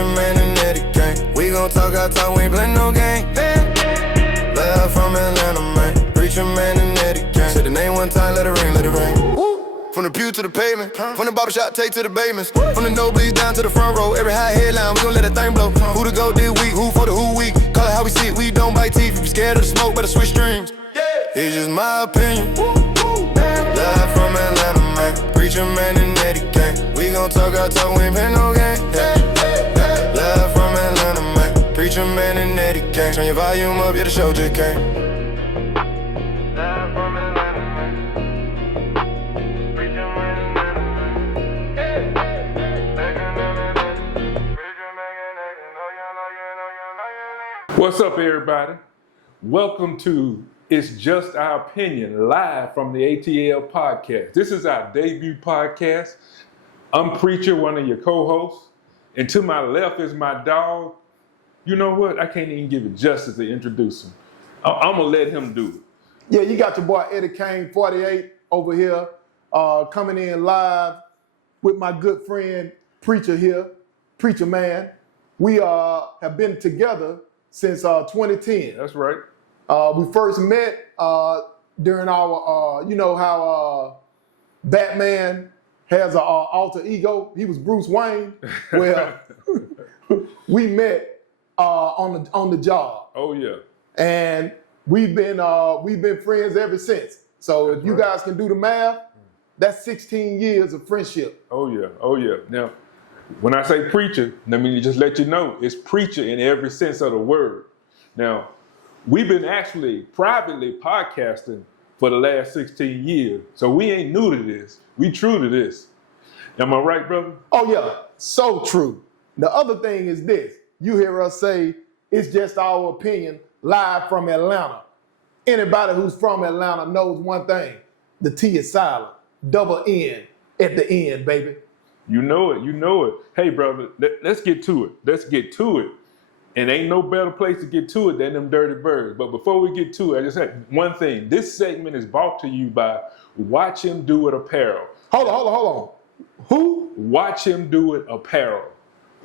Preacher man and Eddie gang. We gon' talk our talk, we ain't play no game. Live from Atlanta, man. Preacher man and Eddie gang. Say the name one time, let it ring, let it ring. From the pew to the pavement, from the barbershop take to the basements, from the nosebleeds down to the front row. Every high headline, we gon' let that thing blow. Who to go this week, who for the who week? Call it how we see it, we don't bite teeth. If you scared of the smoke, better switch streams. It's just my opinion. Live from Atlanta, man. Preacher man and Eddie gang. We gon' talk our talk, we ain't play no game. Live from Atlanta, man. Preacher man and Eddie gang. Turn your volume up, yeah, the show just came. What's up, everybody? Welcome to It's Just Our Opinion, live from the ATL podcast. This is our debut podcast. I'm Preacher, one of your co-hosts, and to my left is my dog. You know what? I can't even give it justice to introduce him. I'm gonna let him do it. Yeah, you got your boy Eddie Kane, 48, over here, coming in live with my good friend Preacher here, Preacher Man. We have been together since 2010. That's right. We first met during our, you know how Batman has an alter ego. He was Bruce Wayne. Well, we met on the job. Oh yeah. And we've been friends ever since. So if you guys can do the math, that's 16 years of friendship. Oh yeah. Oh yeah. Now, when I say preacher, let me just let you know, it's preacher in every sense of the word. Now, we've been actually privately podcasting for the last 16 years. So we ain't new to this. We true to this. Am I right, brother? Oh yeah, so true. The other thing is this. You hear us say, it's just our opinion, live from Atlanta. Anybody who's from Atlanta knows one thing. The T is silent. Double N at the end, baby. You know it, you know it. Hey, brother, let's get to it. Let's get to it. And ain't no better place to get to it than them dirty birds. But before we get to it, I just had one thing. This segment is brought to you by Watch Him Do It Apparel. Hold on. Who? Watch Him Do It Apparel.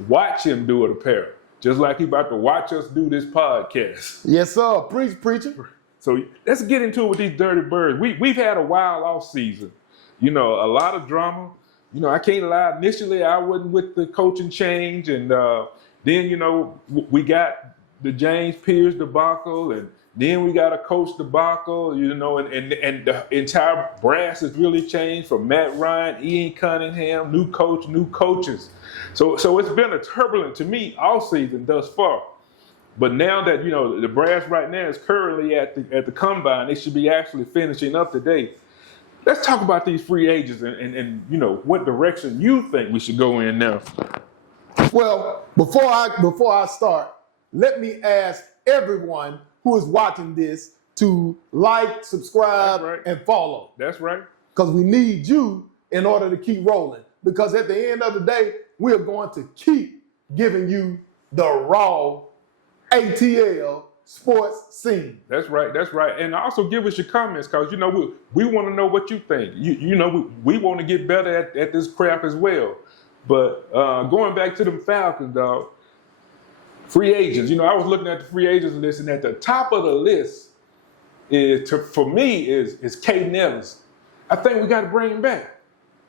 Watch Him Do It Apparel. Just like he about to watch us do this podcast. Yes, sir. Preach, preacher. So let's get into it with these dirty birds. We've had a wild off season. You know, a lot of drama. You know, I can't lie. Initially, I wasn't with the coaching change. And then, you know, we got the James Pierce debacle. And then we got a coach debacle, you know, and the entire brass has really changed from Matt Ryan, Ian Cunningham, new coach, new coaches. So it's been a turbulent, to me, all season thus far. But now that, you know, the brass right now is currently at the combine, they should be actually finishing up today. Let's talk about these free agents and you know, what direction you think we should go in now. Well, before I start, let me ask everyone who is watching this to like, subscribe, and follow. That's right. Because we need you in order to keep rolling. Because at the end of the day, we are going to keep giving you the raw ATL sports scene. That's right. That's right. And also give us your comments, because, you know, we want to know what you think. You know, we want to get better at this craft as well. But going back to them Falcons, dog, free agents. You know, I was looking at the free agents list, and at the top of the list for me is Caden Ellis. I think we got to bring him back.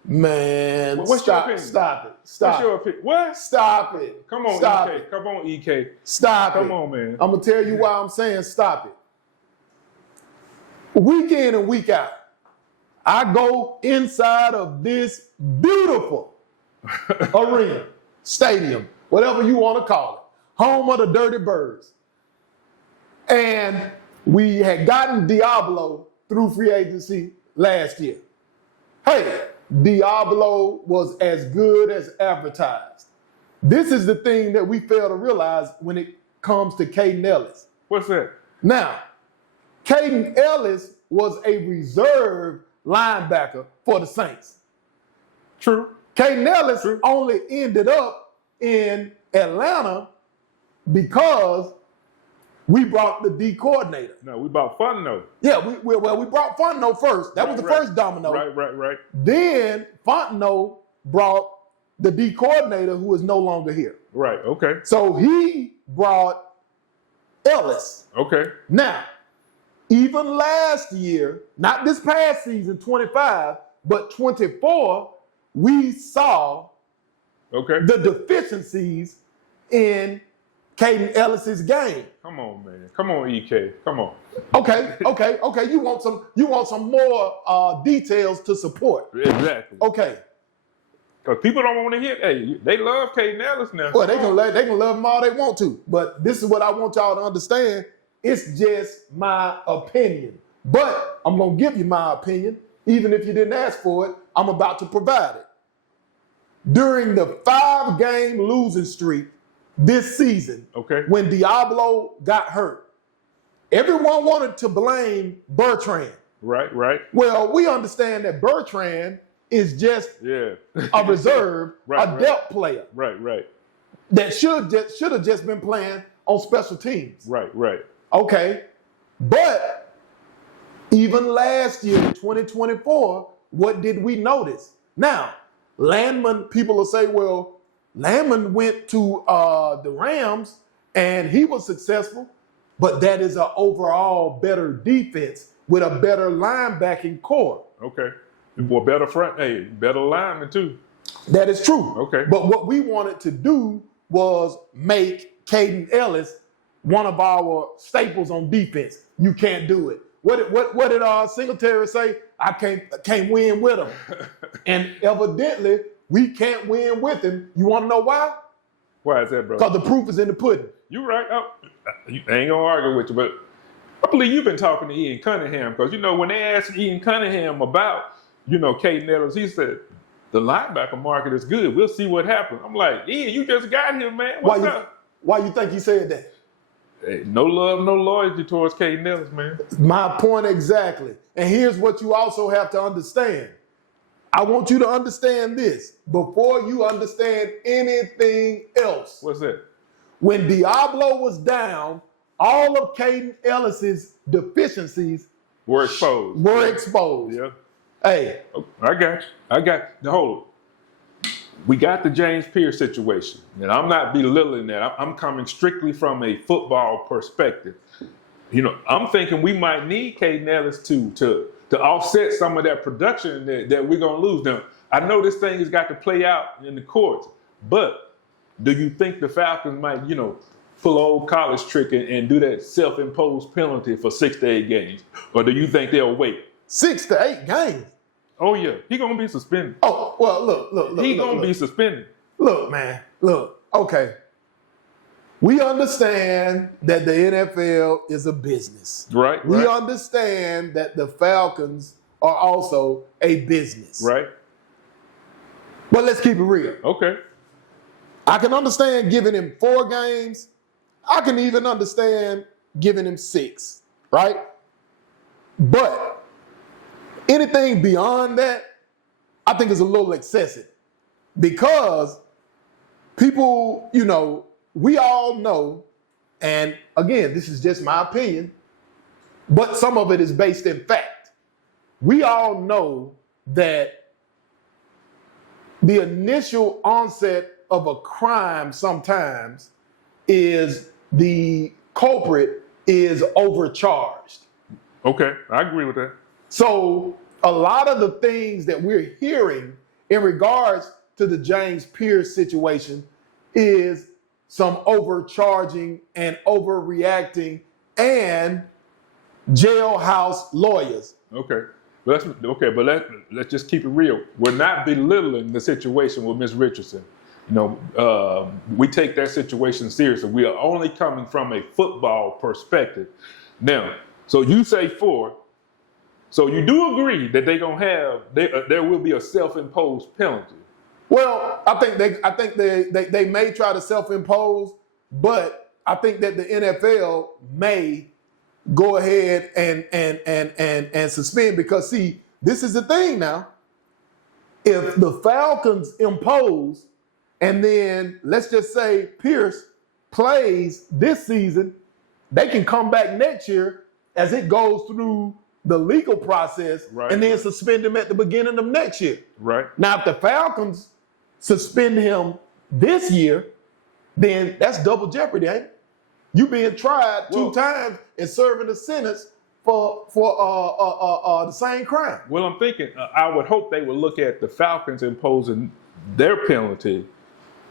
Man, what's your opinion? Stop it. What's your opinion? What? Stop it. Come on, Stop EK. it. Come on, EK. Stop it. Come on, man. I'm going to tell you why I'm saying stop it. Week in and week out, I go inside of this beautiful arena, stadium, whatever you want to call it, home of the Dirty Birds. And we had gotten Diablo through free agency last year. Hey, Diablo was as good as advertised. This is the thing that we fail to realize when it comes to Caden Ellis. What's that? Now, Caden Ellis was a reserve linebacker for the Saints. True. Caden Ellis only ended up in Atlanta because we brought the D coordinator. No, we brought Fontenot. Yeah, we brought Fontenot first. That was the first domino. Right. Then Fontenot brought the D coordinator who is no longer here. Right. Okay. So he brought Ellis. Okay. Now, even last year, not this past season, 25, but 24, we saw the deficiencies in Caden Ellis's game. Come on, man. Come on, EK. Come on. Okay. You want some more details to support. Exactly. Okay. Because people don't want to hear. Hey, they love Caden Ellis now. Well, they can love him all they want to. But this is what I want y'all to understand. It's just my opinion. But I'm gonna give you my opinion, even if you didn't ask for it. I'm about to provide it. During the 5-game losing streak this season, when Diablo got hurt, everyone wanted to blame Bertrand. Right. Well, we understand that Bertrand is just a reserve, a depth player. Right. That should have just been playing on special teams. Right. Okay. But even last year, 2024, what did we notice? Now, Landman, people will say, well, Landman went to the Rams and he was successful, but that is an overall better defense with a better linebacking core. Okay. Well, better front, better lineman too. That is true. Okay. But what we wanted to do was make Caden Ellis one of our staples on defense. You can't do it. What did Singletary say? I can't win with him. And evidently, we can't win with him. You want to know why? Why is that, bro? Because the proof is in the pudding. You're right. I ain't gonna argue with you, but I believe you've been talking to Ian Cunningham, because when they asked Ian Cunningham about Caden Ellis, he said the linebacker market is good. We'll see what happens. I'm like, Ian, you just got here, man. What's up? Why you think he said that? Hey, no love, no loyalty towards Caden Ellis, man. My point exactly. And here's what you also have to understand. I want you to understand this before you understand anything else. What's that? When Diablo was down, all of Caden Ellis's deficiencies were exposed. Yeah. Hey. I got you. Now, hold on. We got the James Pierce situation, and I'm not belittling that. I'm coming strictly from a football perspective. I'm thinking we might need Caden Ellis to offset some of that production that we're going to lose. Now, I know this thing has got to play out in the courts, but do you think the Falcons might, pull old college trick and do that self-imposed penalty for 6 to 8 games? Or do you think they'll wait? 6 to 8 games? Oh, yeah. He going to be suspended. Oh, well, look. He going to be suspended. Look, man. Look. Okay. We understand that the NFL is a business. Right. We understand that the Falcons are also a business. Right. But let's keep it real. Okay. I can understand giving him 4 games. I can even understand giving him 6, right? But anything beyond that, I think is a little excessive, because people, we all know, and again, this is just my opinion, but some of it is based in fact. We all know that the initial onset of a crime sometimes is the culprit is overcharged. Okay, I agree with that. So a lot of the things that we're hearing in regards to the James Pierce situation is some overcharging and overreacting and jailhouse lawyers. Okay. But let's just keep it real. We're not belittling the situation with Ms. Richardson. We take that situation seriously. We are only coming from a football perspective. Now, so you say 4. So you do agree that there will be a self-imposed penalty? Well, I think they may try to self-impose, but I think that the NFL may go ahead and suspend, because see, this is the thing now. If the Falcons impose, and then let's just say Pierce plays this season, they can come back next year as it goes through the legal process, and then suspend him at the beginning of next year. Right. Now, if the Falcons suspend him this year, then that's double jeopardy, ain't it? You being tried two times and serving a sentence for the same crime. Well, I'm thinking, I would hope they would look at the Falcons imposing their penalty,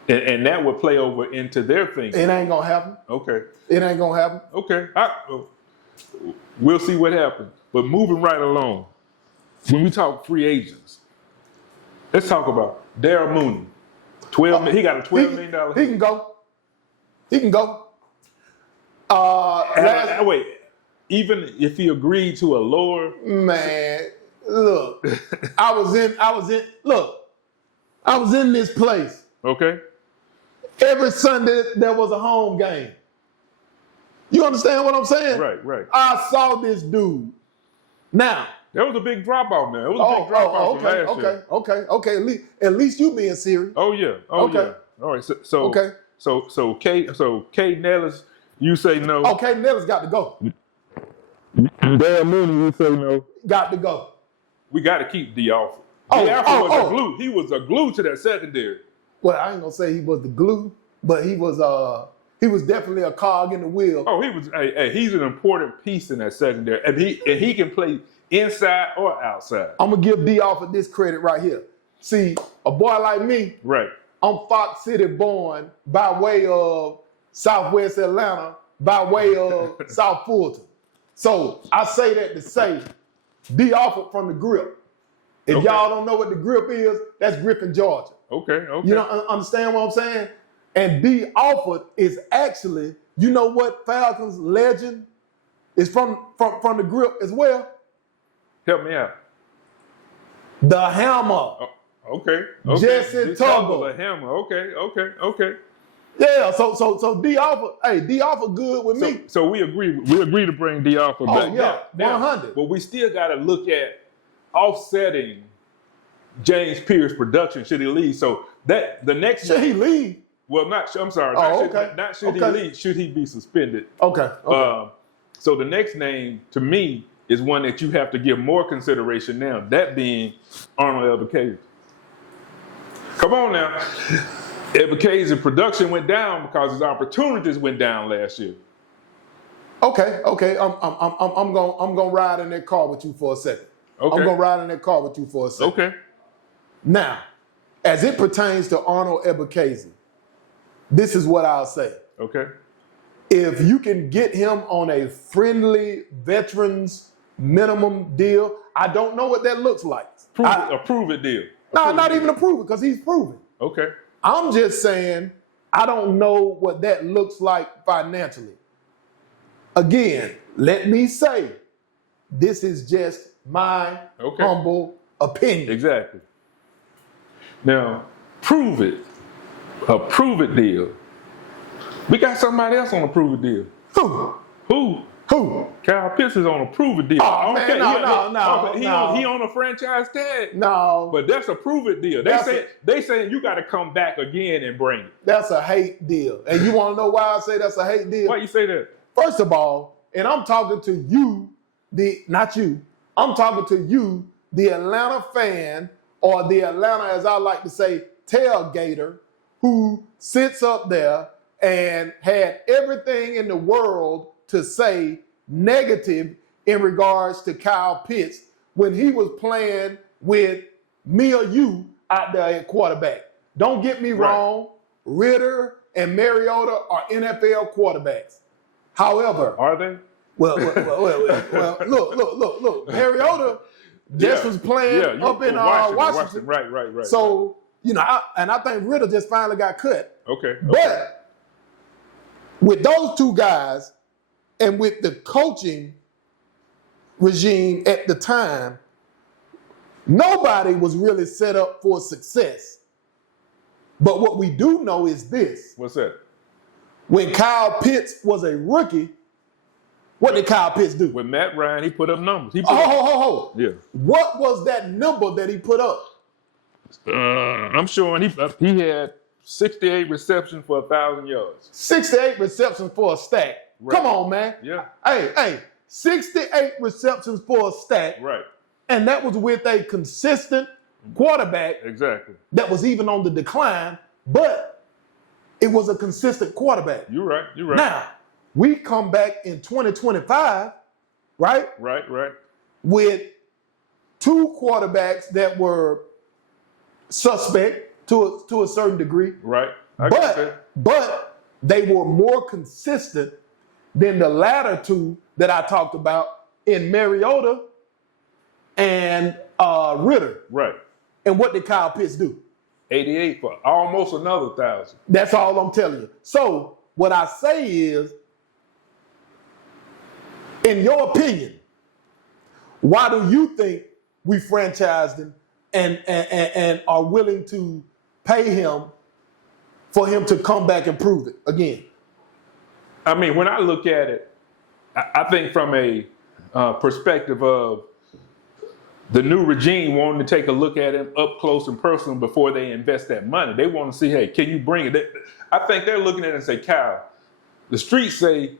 and that would play over into their thinking. It ain't gonna happen. Okay. It ain't gonna happen. Okay. We'll see what happens. But moving right along, when we talk free agents, let's talk about Darryl Mooney. He got a $12 million. He can go. He can go. Wait, even if he agreed to a lower, man, look, I was in this place. Okay. Every Sunday there was a home game. You understand what I'm saying? Right. I saw this dude. Now, there was a big drop off, man. It was a big drop off from last year. Okay. At least you being serious. Oh yeah. Yeah. All right. So Kate Nellis, you say no. Okay, Nellis got to go. Darryl Mooney, you say no. Got to go. We got to keep D. Alford. Was a glue. He was a glue to that secondary. Well, I ain't gonna say he was the glue, but he was definitely a cog in the wheel. Oh, he's an important piece in that secondary, and he can play inside or outside. I'm gonna give D. Alford this credit right here. See, a boy like me, right? I'm Fox City born by way of Southwest Atlanta, by way of South Fulton. So I say that to say D. Alford from the Grip. If y'all don't know what the Grip is, that's Griffin, Georgia. Okay. You don't understand what I'm saying? And D. Alford is actually, you know what Falcons legend is from the Grip as well? Help me out. The Hammer. Oh, okay. Jesse Tuggle. The Hammer. Okay. Yeah, so D. Alford good with me. So we agree to bring D. Alford back. Oh yeah, 100. But we still got to look at offsetting James Pierce's production should he leave. So that the next should he leave? Well, I'm sorry. Not should he leave. Should he be suspended? Okay. So the next name to me is one that you have to give more consideration now. That being Arnold Ebiketie. Come on now. Ebiketie's production went down because his opportunities went down last year. Okay. I'm gonna ride in that car with you for a second. Okay. I'm gonna ride in that car with you for a second. Okay. Now, as it pertains to Arnold Ebiketie, this is what I'll say. Okay. If you can get him on a friendly veterans minimum deal, I don't know what that looks like. A prove it deal. No, not even a prove it, because he's proven. Okay. I'm just saying, I don't know what that looks like financially. Again, let me say, this is just my humble opinion. Exactly. Now, prove it. A prove it deal. We got somebody else on a prove it deal. Who? Kyle Pitts is on a prove it deal. Oh, man, no. He on a franchise tag. No. But that's a prove it deal. They saying you got to come back again and bring it. That's a hate deal. And you want to know why I say that's a hate deal? Why you say that? First of all, and I'm talking to you, not you. I'm talking to you, the Atlanta fan, or the Atlanta, as I like to say, tailgater, who sits up there and had everything in the world to say negative in regards to Kyle Pitts when he was playing with me or you out there at quarterback. Don't get me wrong, Ritter and Mariota are NFL quarterbacks. However, are they? Well, look. Mariota just was playing up in Washington. Right. So, I think Ritter just finally got cut. Okay. But with those two guys and with the coaching regime at the time, nobody was really set up for success. But what we do know is this. What's that? When Kyle Pitts was a rookie, what did Kyle Pitts do? With Matt Ryan, he put up numbers. Yeah. What was that number that he put up? I'm sure he had 68 receptions for 1,000 yards. 68 receptions for a stack. Right. Come on, man. Yeah. Hey, 68 receptions for a stack. Right. And that was with a consistent quarterback Exactly. that was even on the decline, but it was a consistent quarterback. You're right. You're right. Now, we come back in 2025, right? Right. With two quarterbacks that were suspect to a certain degree. Right. But they were more consistent than the latter two that I talked about in Mariota and Ritter. Right. And what did Kyle Pitts do? 88 for almost another 1,000. That's all I'm telling you. So what I say is, in your opinion, why do you think we franchised him and are willing to pay him for him to come back and prove it again? I mean, when I look at it, I think from a perspective of the new regime wanting to take a look at him up close and personal before they invest that money. They want to see, hey, can you bring it? I think they're looking at it and say, Kyle, the streets say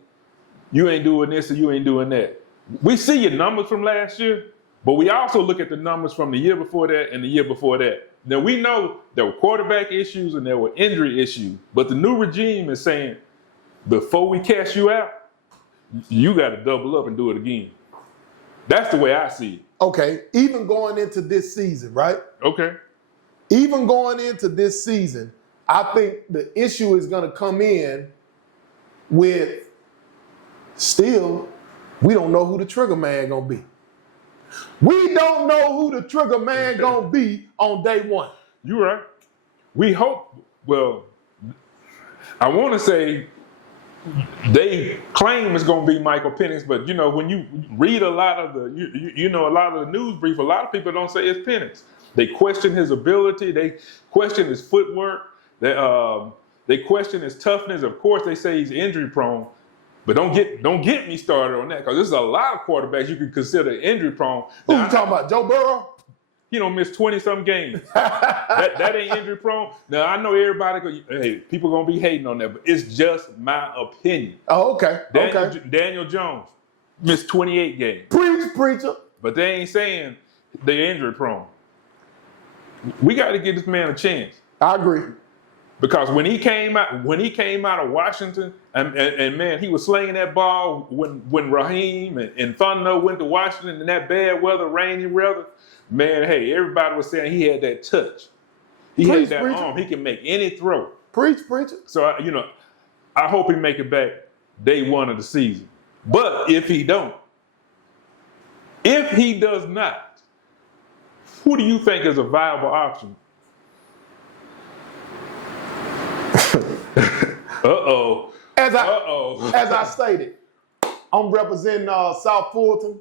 you ain't doing this or you ain't doing that. We see your numbers from last year, but we also look at the numbers from the year before that and the year before that. Now, we know there were quarterback issues and there were injury issues, but the new regime is saying, before we cash you out, you got to double up and do it again. That's the way I see it. Okay, even going into this season, right? Okay. Even going into this season, I think the issue is going to come in with still, we don't know who the trigger man going to be. We don't know who the trigger man going to be on day one. You're right. We hope, well, I want to say they claim it's going to be Michael Penix, but when you read a lot of the, a lot of the news brief, a lot of people don't say it's Penix. They question his ability. They question his footwork. They question his toughness. Of course, they say he's injury prone, but don't get me started on that because there's a lot of quarterbacks you can consider injury prone. Who you talking about? Joe Burrow? He don't miss 20-some games. that ain't injury prone. Now, I know everybody, people going to be hating on that, but it's just my opinion. Oh, okay. Daniel Jones missed 28 games. Preach, preacher. But they ain't saying they're injury prone. We got to give this man a chance. I agree. Because when he came out of Washington, and man, he was slinging that ball when Raheem and Thunder went to Washington in that bad weather, rainy weather. Man, hey, everybody was saying he had that touch. He had that arm. He can make any throw. Preach, preacher. So, I hope he make it back day one of the season. But if he does not, who do you think is a viable option? Uh-oh. As I stated, I'm representing South Fulton.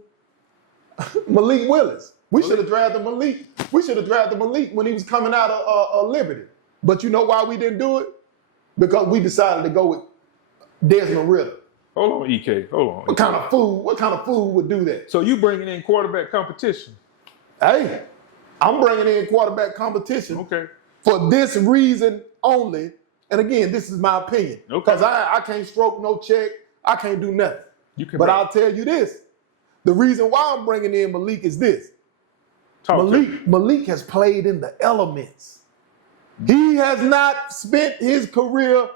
Malik Willis. We should have drafted Malik. We should have drafted Malik when he was coming out of Liberty. But you know why we didn't do it? Because we decided to go with Desmond Ritter. Hold on, EK. Hold on. What kind of fool would do that? So you bringing in quarterback competition? Hey, I'm bringing in quarterback competition. Okay. For this reason only. And again, this is my opinion. Okay. Because I can't stroke no check. I can't do nothing. But I'll tell you this. The reason why I'm bringing in Malik is this. Malik has played in the elements. He has not spent his career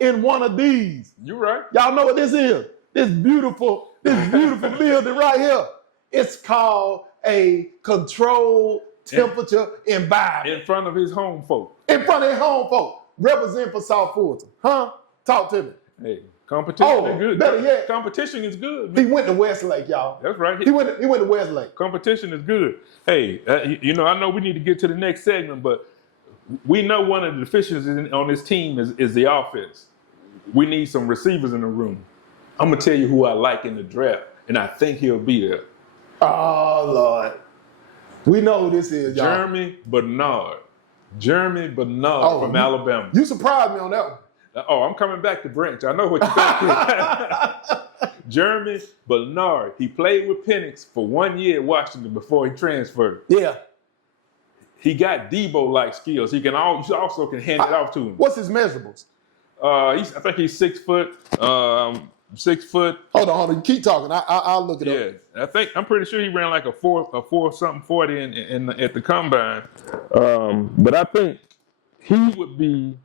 in one of these. You're right. Y'all know what this is? This beautiful building right here. It's called a controlled temperature environment. In front of his home folk. In front of his home folk. Represent for South Fulton. Huh? Talk to me. Hey, competition is good. Better yet. Competition is good. He went to Westlake, y'all. That's right. He went to Westlake. Competition is good. Hey, I know we need to get to the next segment, but we know one of the deficiencies on this team is the offense. We need some receivers in the room. I'm going to tell you who I like in the draft, and I think he'll be there. Oh, Lord. We know who this is, y'all. Jeremy Bernard from Alabama. You surprised me on that one. Oh, I'm coming back to Branch. I know what you're thinking. Jeremy Bernard. He played with Penix for 1 year at Washington before he transferred. Yeah. He got Debo-like skills. He also can hand it off to him. What's his measurables? I think he's 6 foot. 6 foot. Hold on. Keep talking. I'll look it up. Yeah, I'm pretty sure he ran like a four something 40 at the combine. But I think he would be.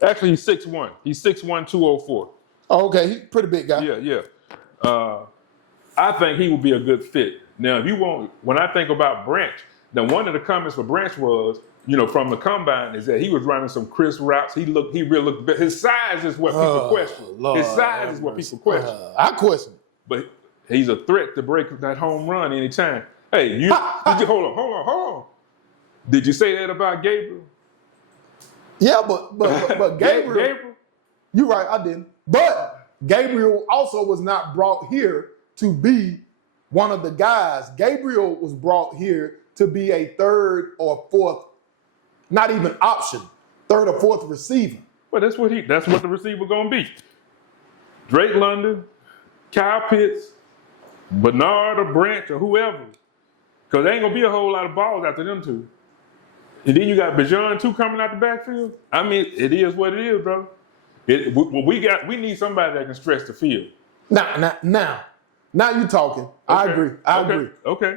Actually, he's 6'1". He's 6'1", 204. Oh, okay, he's a pretty big guy. Yeah. I think he would be a good fit. Now, if you want, when I think about Branch, now one of the comments for Branch was, from the combine, is that he was running some crisp routes. He really looked. His size is what people question. Lord, his size is what people question. I question. But he's a threat to break that home run anytime. Hey, hold on. Did you say that about Gabriel? Yeah, but Gabriel. You're right, I didn't. But Gabriel also was not brought here to be one of the guys. Gabriel was brought here to be a third or fourth, not even option, third or fourth receiver. Well, that's what the receiver gonna be. Drake London, Kyle Pitts, Bernard or Branch or whoever. Because there ain't gonna be a whole lot of balls after them two. And then you got Bijan too coming out the backfield. I mean, it is what it is, bro. We need somebody that can stretch the field. Now you talking. Okay. I agree. Okay.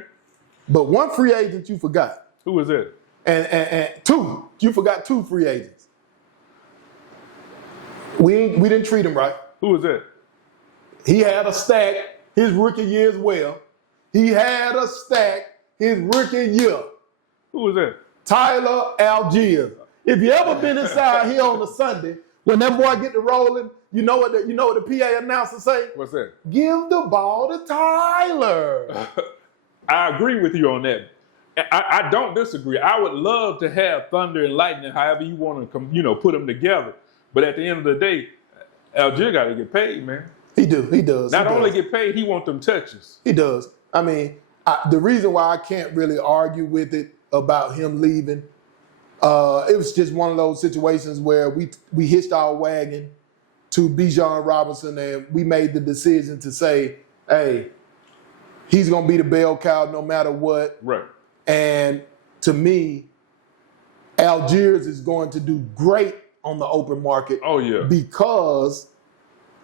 But one free agent you forgot. Who was that? And two. You forgot two free agents. We didn't treat him right. Who was that? He had a stack his rookie year as well. He had a stack his rookie year. Who was that? Tyler Algiers. If you ever been inside here on a Sunday, when that boy get to rolling, you know what the PA announcer say? What's that? Give the ball to Tyler. I agree with you on that. I don't disagree. I would love to have Thunder and Lightning, however you want to put them together. But at the end of the day, Algier got to get paid, man. He does. Not only get paid, he want them touches. He does. I mean, the reason why I can't really argue with it about him leaving, it was just one of those situations where we hitched our wagon to Bijan Robinson, and we made the decision to say, hey, he's going to be the bell cow no matter what. Right. And to me, Algiers is going to do great on the open market. Oh, yeah. Because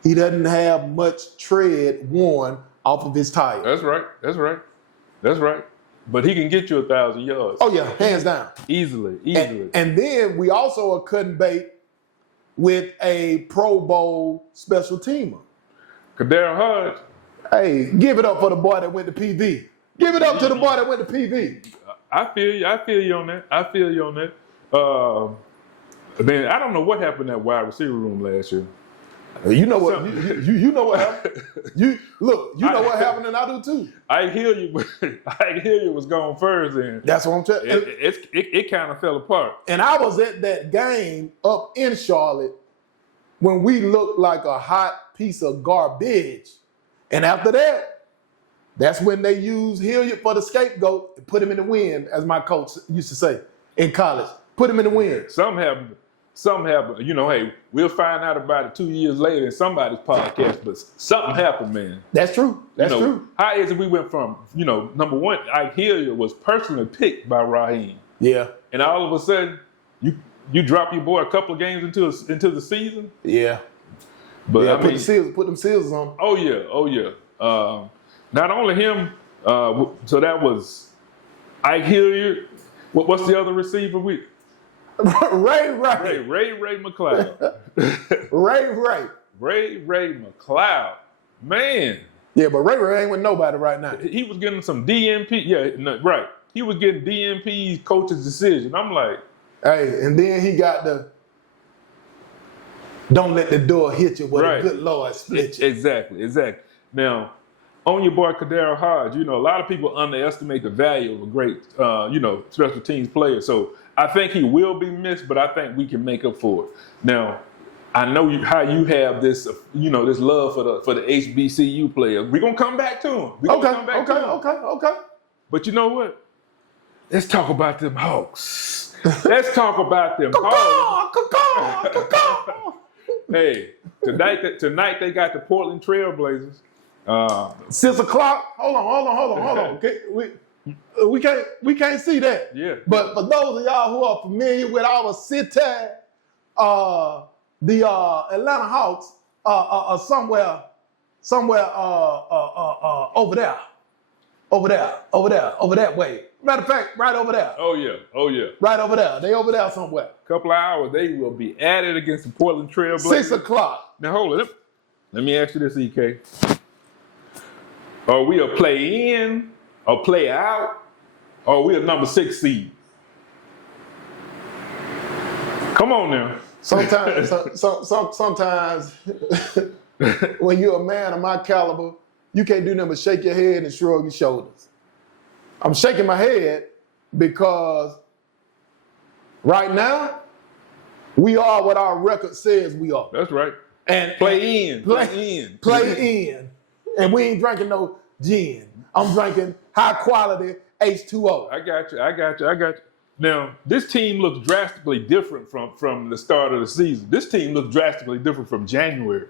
he doesn't have much tread worn off of his tire. That's right. But he can get you 1,000 yards. Oh, yeah, hands down. Easily. And then we also are cutting bait with a Pro Bowl special teamer. Kadar Hodge. Hey, give it up for the boy that went to PV. Give it up to the boy that went to PV. I feel you on that. Man, I don't know what happened in that wide receiver room last year. You know what? You know what happened. You know what happened, and I do too. I hear you was gone first, and that's what I'm telling you. It kind of fell apart. And I was at that game up in Charlotte when we looked like a hot piece of garbage. And after that, that's when they used Hilliard for the scapegoat and put him in the wind, as my coach used to say in college. Put him in the wind. Something happened. Hey, we'll find out about it 2 years later in somebody's podcast, but something happened, man. That's true. That's true. How is it we went from, number one, Ike Hilliard was personally picked by Raheem. Yeah. And all of a sudden, you drop your boy a couple of games into the season? Yeah. But yeah, put them seals on. Oh yeah. Not only him, so that was Ike Hilliard. What's the other receiver we? Ray McLeod. Ray McLeod. Man. Yeah, but Ray ain't with nobody right now. He was getting some DNP. Yeah, no, right. He was getting DNP's coach's decision. I'm like, hey, and then he got the don't let the door hit you with a good Lord split you. Exactly. Now, on your boy Kadar Hodge, a lot of people underestimate the value of a great, special teams player. So I think he will be missed, but I think we can make up for it. Now, I know how you have this, this love for the HBCU players. We're gonna come back to him. Okay. But you know what? Let's talk about them Hawks. Let's talk about them Hawks. Hey, tonight they got the Portland Trailblazers. 6 o'clock. Hold on. Okay, we can't see that. Yeah. But for those of y'all who are familiar with our city, the Atlanta Hawks are somewhere somewhere over there. Over that way. Matter of fact, right over there. Oh yeah. Right over there. They over there somewhere. Couple of hours, they will be at it against the Portland Trail Blazers. 6 o'clock. Now hold it. Let me ask you this, EK. Are we a play in, or play out, or are we a number 6 seed? Come on now. Sometimes, sometimes when you're a man of my caliber, you can't do nothing but shake your head and shrug your shoulders. I'm shaking my head because right now, we are what our record says we are. That's right. And Play in. And we ain't drinking no gin. I'm drinking high quality H2O. I got you. Now, this team looks drastically different from the start of the season. This team looks drastically different from January.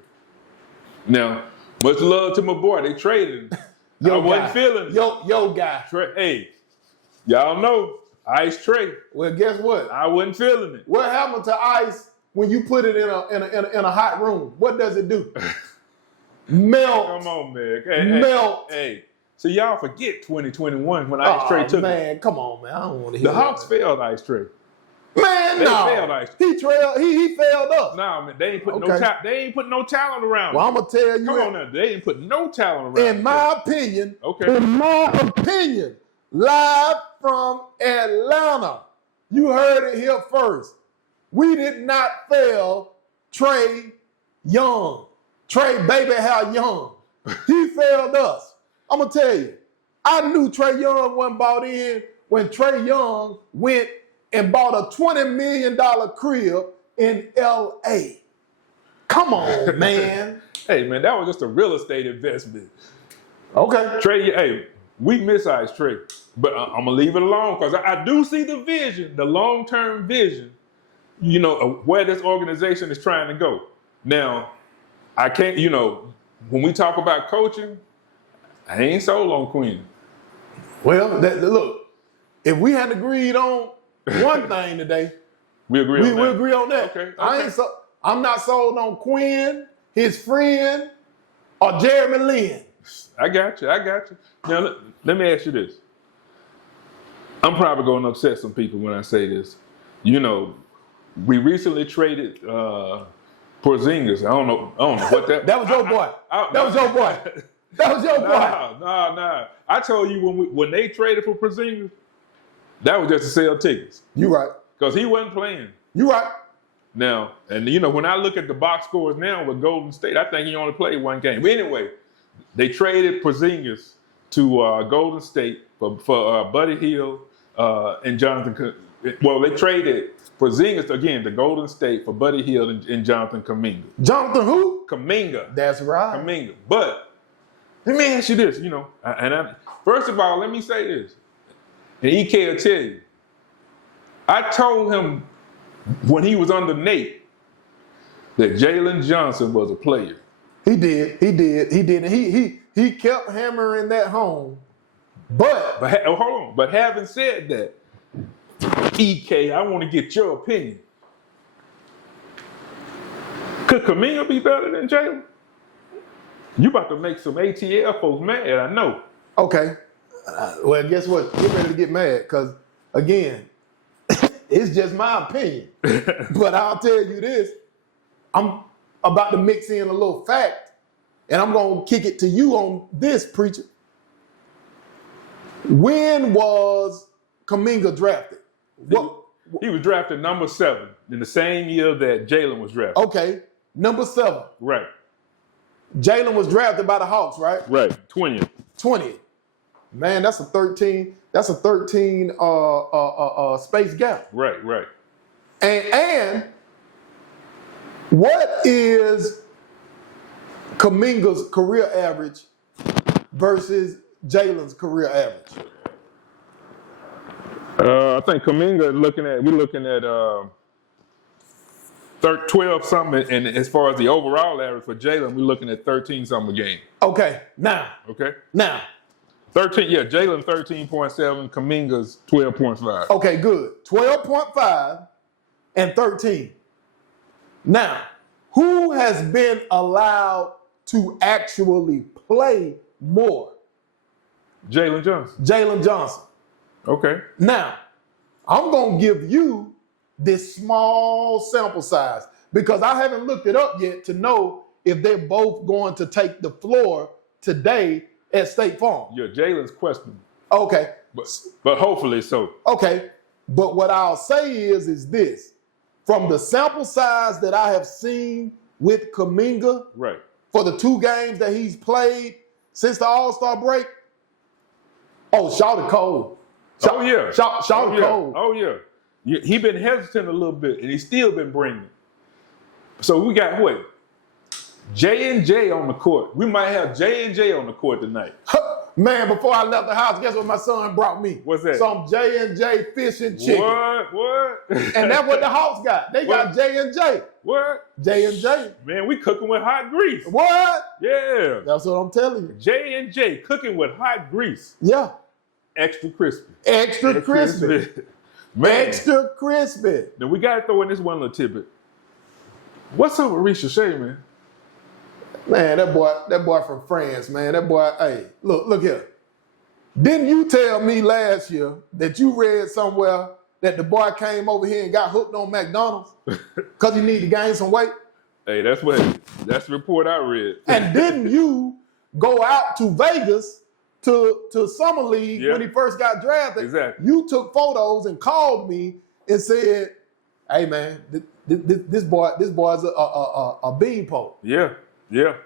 Now, much love to my boy. They traded him. I wasn't feeling it. Yo guy. Hey, y'all know Ice Trey. Well, guess what? I wasn't feeling it. What happened to ice when you put it in a hot room? What does it do? Melt. Come on, man. Melt. Hey. So y'all forget 2021 when Ice Trey took man, it. come on, man. I don't want to hear The Hawks failed Ice Trey. Man, They no. failed Ice Trey. He failed us. Nah, man, they ain't put Okay. they ain't put no talent around. Well, I'm gonna tell you. Come on now, they ain't put no talent around. In my opinion, Okay. live from Atlanta, you heard it here first. We did not fail Trey Young. Trey Baby How Young. He failed us. I'm gonna tell you, I knew Trey Young wasn't bought in when Trey Young went and bought a $20 million crib in LA. Come on, man. Hey, man, that was just a real estate investment. Okay. Trey, hey, we miss Ice Trey, but I'm gonna leave it alone because I do see the vision, the long-term vision, you know, of where this organization is trying to go. Now, I can't, you know, when we talk about coaching, I ain't sold on Quinn. Well, look, if we had agreed on one thing today, We agree on that. we agree on that. Okay. I'm not sold on Quinn, his friend, or Jeremy Lin. I got you. Now, let me ask you this. I'm probably going to upset some people when I say this. You know, we recently traded Porzingis. I don't know what that. That was your boy. That was your boy. That was your boy. Nah. I told you when they traded for Porzingis, that was just to sell tickets. You right. Because he wasn't playing. You right. Now, and you know, when I look at the box scores now with Golden State, I think he only played one game. But anyway, they traded Porzingis to Golden State for Buddy Hield and Jonathan. Well, they traded Porzingis again to Golden State for Buddy Hield and Jonathan Kuminga. Jonathan who? Kuminga. That's right. Kuminga. But let me ask you this, you know, first of all, let me say this, and EK will tell you, I told him when he was under Nate that Jalen Johnson was a player. He did. And he kept hammering that home. But hold on. But having said that, EK, I want to get your opinion. Could Kuminga be better than Jalen? You about to make some ATL folks mad, I know. okay. Well, guess what? Get ready to get mad because, again, it's just my opinion. But I'll tell you this. I'm about to mix in a little fact, and I'm going to kick it to you on this, preacher. When was Kuminga drafted? He was drafted number 7 in the same year that Jalen was drafted. Okay, number 7. Right. Jalen was drafted by the Hawks, right? Right. 20th. 20th. Man, that's a 13 space gap. Right. And what is Kuminga's career average versus Jalen's career average? I think Kuminga we're looking at 12 something, and as far as the overall average for Jalen, we're looking at 13 something a game. Okay, now. 13, yeah, Jalen 13.7, Kuminga's 12.5. Okay, good. 12.5 and 13. Now, who has been allowed to actually play more. Jalen Johnson. Jalen Johnson. Okay. Now, I'm going to give you this small sample size because I haven't looked it up yet to know if they're both going to take the floor today at State Farm. Yeah, Jalen's questionable. Okay. But hopefully so. Okay. But what I'll say is this. From the sample size that I have seen with Kuminga Right. for the 2 games that he's played since the All-Star break, oh, shout it cold. Oh, yeah. Shout it cold. Oh, yeah. He been hesitant a little bit, and he's still been bringing it. So we got, what? J&J on the court. We might have J&J on the court tonight. Man, before I left the house, guess what my son brought me? What's that? Some J&J fish and chicken. What? And that's what the Hawks got. They got J&J. What? J&J. Man, we cooking with hot grease. What? Yeah. That's what I'm telling you. J&J cooking with hot grease. Yeah. Extra crispy. Extra crispy. Man. Extra crispy. Now we got to throw in this one little tidbit. What's up with Risha Shea, man? Man, that boy from France, man. That boy, hey, look here. Didn't you tell me last year that you read somewhere that the boy came over here and got hooked on McDonald's because he needed to gain some weight? Hey, that's the report I read. And didn't you go out to Vegas to Summer League when he first got drafted? Exactly. You took photos and called me and said, "Hey, man, this boy's a beanpole." Yeah.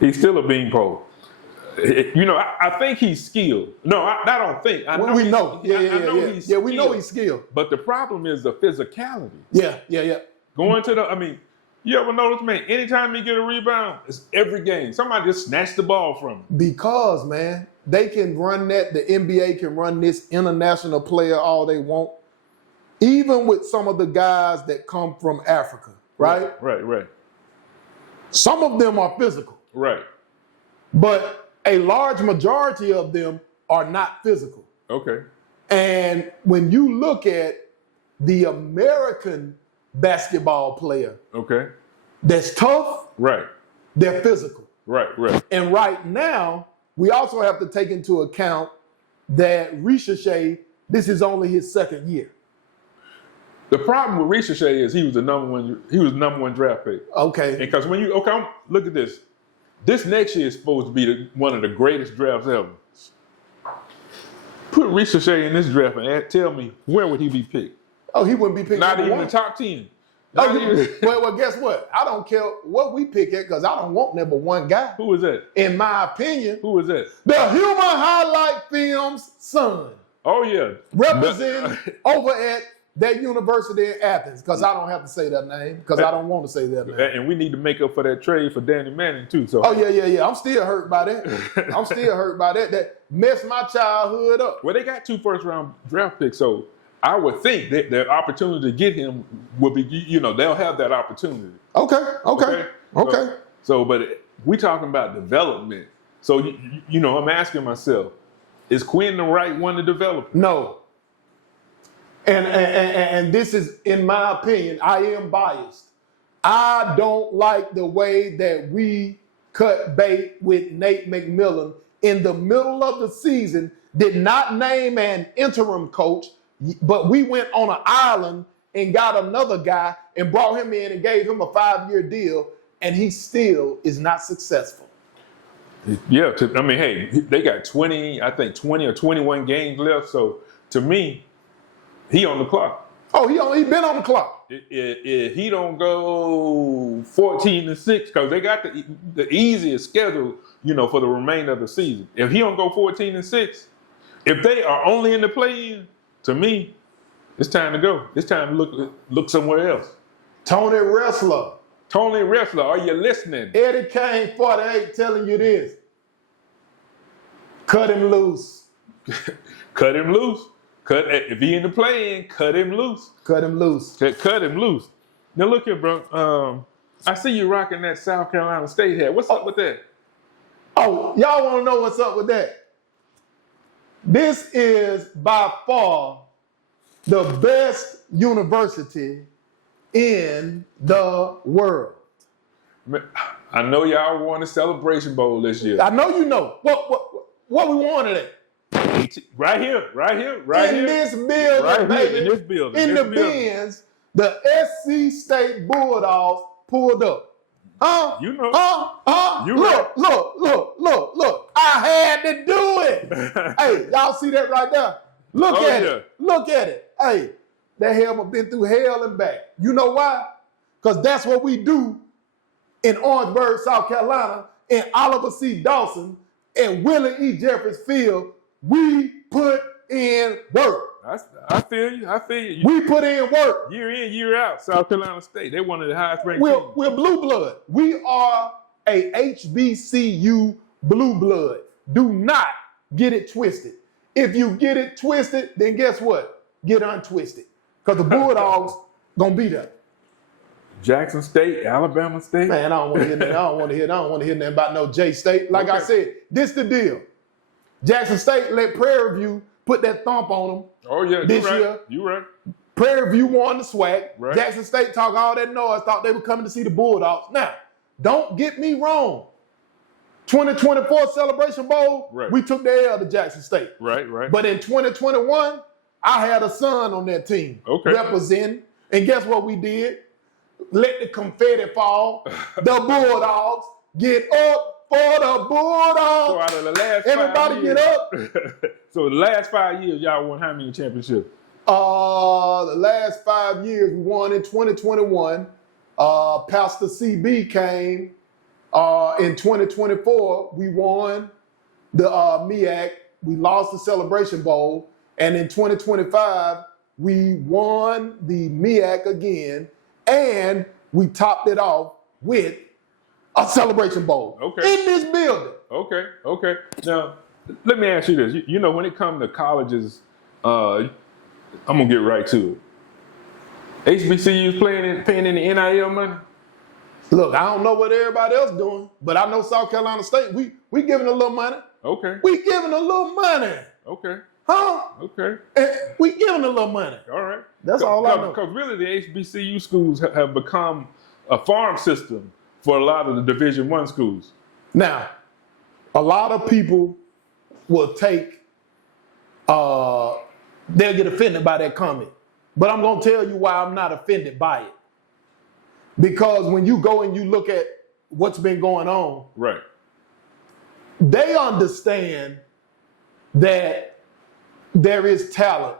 He's still a beanpole. You know, I think he's skilled. No, I don't think. I know we know. I know he's skilled. We know he's skilled. But the problem is the physicality. Yeah. Going to you ever notice, man, anytime he get a rebound, it's every game. Somebody just snatched the ball from him. Because, man, they can run that. The NBA can run this international player all they want. Even with some of the guys that come from Africa, right? Right. Some of them are physical. Right. But a large majority of them are not physical. Okay. And when you look at the American basketball player, okay, that's tough, right, they're physical. Right. And right now, we also have to take into account that Risha Shea, this is only his 2nd year. The problem with Risha Shea is he was the number one draft pick. Okay. Because when look at this. This next year is supposed to be one of the greatest drafts ever. Put Risha Shea in this draft and tell me, where would he be picked? Oh, he wouldn't be picked. Not even the top 10. Well, guess what? I don't care what we pick at because I don't want number 1 guy. Who is that? In my opinion. Who is that? The Human Highlight Films son. Oh, yeah. Representing over at that university in Athens, because I don't have to say that name, because I don't want to say that name. And we need to make up for that trade for Danny Manning, too. So. Oh, yeah. I'm still hurt by that. That messed my childhood up. Well, they got 2 first-round draft picks, so I would think that their opportunity to get him will be, they'll have that opportunity. Okay. But we talking about development. So, I'm asking myself, is Quinn the right one to develop? No. And this is, in my opinion, I am biased. I don't like the way that we cut bait with Nate McMillan in the middle of the season, did not name an interim coach, but we went on an island and got another guy and brought him in and gave him a 5-year deal, and he still is not successful. Yeah, hey, they got 20 or 21 games left, so to me, he on the clock. Oh, he been on the clock. If he don't go 14-6, because they got the easiest schedule, for the remainder of the season. If he don't go 14-6, if they are only in the play-in, to me, it's time to go. It's time to look somewhere else. Tony Wrestler, are you listening? Eddie Kane 48 telling you this. Cut him loose. Cut him loose. If he in the play-in, cut him loose. Cut him loose. Cut him loose. Now look here, bro. I see you rocking that South Carolina State hat. What's up with that? Oh, y'all want to know what's up with that? This is by far the best university in the world. I know y'all won the Celebration Bowl this year. I know you know. What we wanted it? Right here. In this building, right baby. Here, in this building. In the Benz, the SC State Bulldogs pulled up. You know. Look. I had to do it. Hey, y'all see that right there? Look at it. Look at it. Hey, that helmet been through hell and back. You know why? Because that's what we do in Orangeburg, South Carolina, in Oliver C. Dawson, and Willie E. Jeffries Field. We put in work. I feel you. We put in work. Year in, year out, South Carolina State. They're one of the highest ranked We're teams. blue blood. We are a HBCU blue blood. Do not get it twisted. If you get it twisted, then guess what? Get untwisted. Because the Bulldogs gonna be there. Jackson State, Alabama State. Man, I don't want to hear nothing. I don't want to hear nothing about no J State. Like I said, this the deal. Jackson State let Prairie View put that thump on them. Oh yeah, this year. You right. Prairie View won the SWAC. Right. Jackson State talk all that noise, thought they were coming to see the Bulldogs. Now, don't get me wrong. 2024 Celebration Bowl, we took the L to Jackson State. Right. But in 2021, I had a son on that team representing. And guess what we did? Let the confetti fall. The Bulldogs get up for the Bulldogs. So out of the last everybody 5 years, get up. So the last 5 years, y'all won how many championships? The last 5 years, we won in 2021. Pastor CB came. In 2024, we won the MEAC. We lost the Celebration Bowl. And in 2025, we won the MEAC again. And we topped it off with a Celebration Bowl in this building. Okay. Now, let me ask you this. You know, when it comes to colleges, I'm going to get right to it. HBCUs paying in the NIL money? Look, I don't know what everybody else doing, but I know South Carolina State, we giving a little money. Okay. We giving a little money. Okay. Huh? Okay. We giving a little money. All right. That's all I know. Because really the HBCU schools have become a farm system for a lot of the Division I schools. Now, a lot of people will they'll get offended by that comment. But I'm going to tell you why I'm not offended by it. Because when you go and you look at what's been going on, they understand that there is talent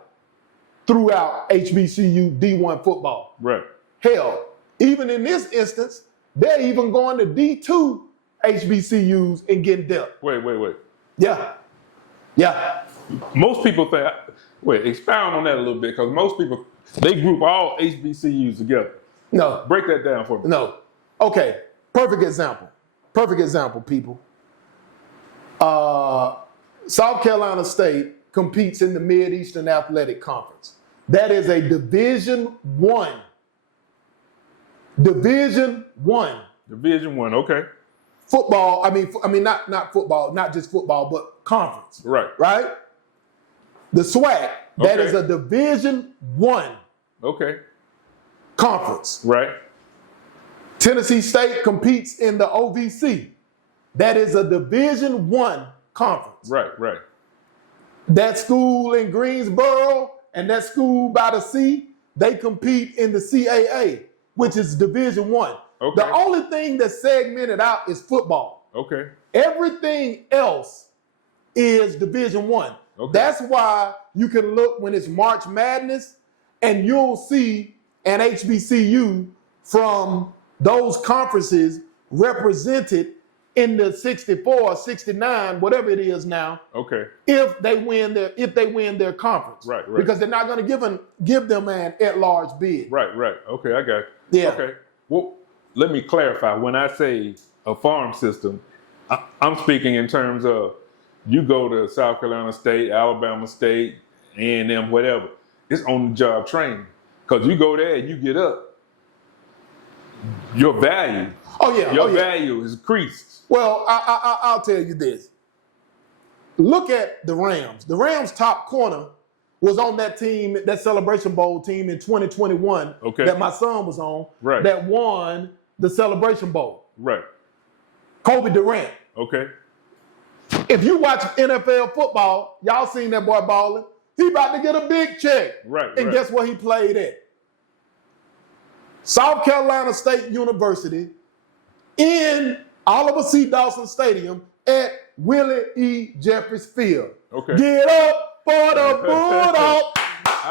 throughout HBCU D1 football. Right. Hell, even in this instance, they're even going to D2 HBCUs and getting depth. Wait. Yeah. Most people think, expound on that a little bit, because most people, they group all HBCUs together. No. Break that down for me. No. Okay. Perfect example, people. South Carolina State competes in the Mid-Eastern Athletic Conference. That is a Division I. Division I, okay. Football, I mean not football, not just football, but conference. Right? The SWAC, that is a Division I. Conference. Right. Tennessee State competes in the OVC. That is a Division I conference. Right. That school in Greensboro and that school by the sea, they compete in the CAA, which is Division I. The only thing that's segmented out is football. Everything else is Division I. That's why you can look when it's March Madness and you'll see an HBCU from those conferences represented in the 64, 69, whatever it is now. If they win their conference. Right. Because they're not going to give them an at-large bid. Right. Okay, I got it. Yeah. Okay. Well, let me clarify. When I say a farm system, I'm speaking in terms of you go to South Carolina State, Alabama State, A&M, whatever. It's on-the-job training. Because you go there and you get up, your value. Your value is increased. Well, I'll tell you this. Look at the Rams. The Rams' top corner was on that team, that Celebration Bowl team in 2021 that my son was on that won the Celebration Bowl. Right. Kobe Durant. Okay. If you watch NFL football, y'all seen that boy balling. He about to get a big check. Right. And guess where he played at? South Carolina State University in Oliver C. Dawson Stadium at Willie E. Jeffries Field. Okay. Get up for the Bulldogs.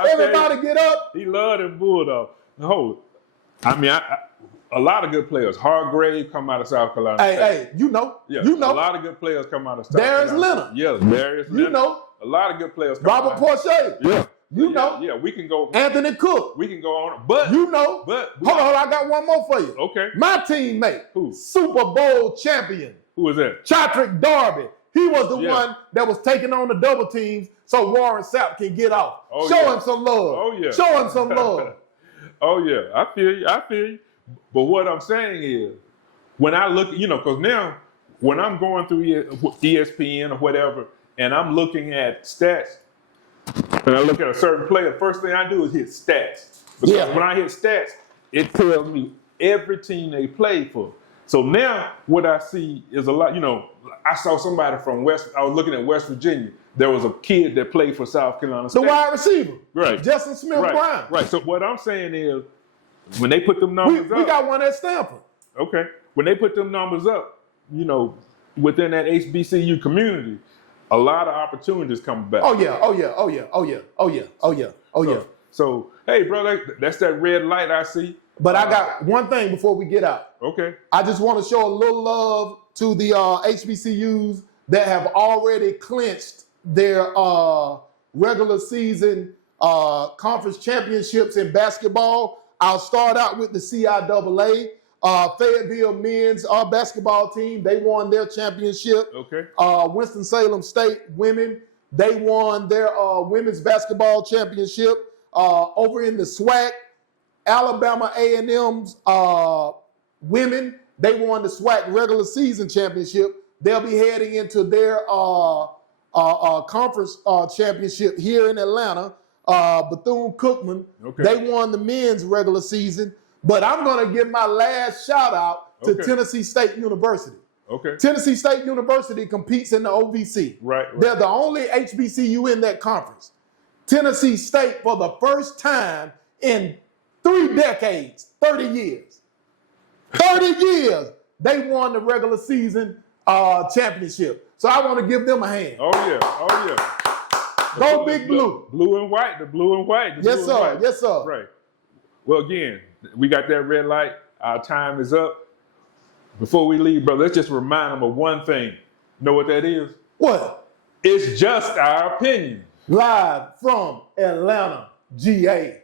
Everybody get up. He loved them Bulldogs. Hold it. I mean, a lot of good players. Hargrave come out of South Carolina State. Hey, you know. Yeah, You know. a lot of good players come out of South Darius Carolina. Leonard. Yes, Darius Leonard. You know. A lot of good players come Robert out. Porcher. Yeah. You know. Yeah, we can go. Anthony Cook. We can go on. But You know. But Hold on, I got one more for you. Okay. My teammate, Who? Super Bowl champion, Who is that? Chatrick Darby. He was the Yeah. one that was taking on the double teams so Warren Sapp can get off. Oh, Show yeah. him some love. Oh, yeah. Show him some love. Oh yeah, I feel you. I feel you. But what I'm saying is, when I look, because now when I'm going through ESPN or whatever, and I'm looking at stats, and I look at a certain player, first thing I do is hit stats. Because Yeah. when I hit stats, it tells me every team they played for. So now what I see is a lot, I saw somebody from I was looking at West Virginia. There was a kid that played for South Carolina State. The wide receiver. Right. Justin Smith-Brown. Right. So what I'm saying is, when they put them numbers up. We got one at Stanford. Okay. When they put them numbers up, within that HBCU community, a lot of opportunities come back. Oh yeah. So, hey, brother, that's that red light I see. But I got one thing before we get out. Okay. I just want to show a little love to the HBCUs that have already clinched their regular season conference championships in basketball. I'll start out with the CIAA. Fayetteville men's basketball team, they won their championship. Okay. Winston-Salem State women, they won their women's basketball championship. Over in the SWAC, Alabama A&M's women, they won the SWAC regular season championship. They'll be heading into their conference championship here in Atlanta. Bethune-Cookman, Okay. they won the men's regular season. But I'm going to give my last shout out to Okay. Tennessee State University. Okay. Tennessee State University competes in the OVC. Right. They're the only HBCU in that conference. Tennessee State, for the first time in 3 decades, 30 years, they won the regular season championship. So I want to give them a hand. Oh yeah. Go Big Blue. Blue and white. The blue and white. Yes, sir. Yes, sir. Right. Well, again, we got that red light. Our time is up. Before we leave, brother, let's just remind them of one thing. Know what that is? What? It's just our opinion. Live from Atlanta, GA.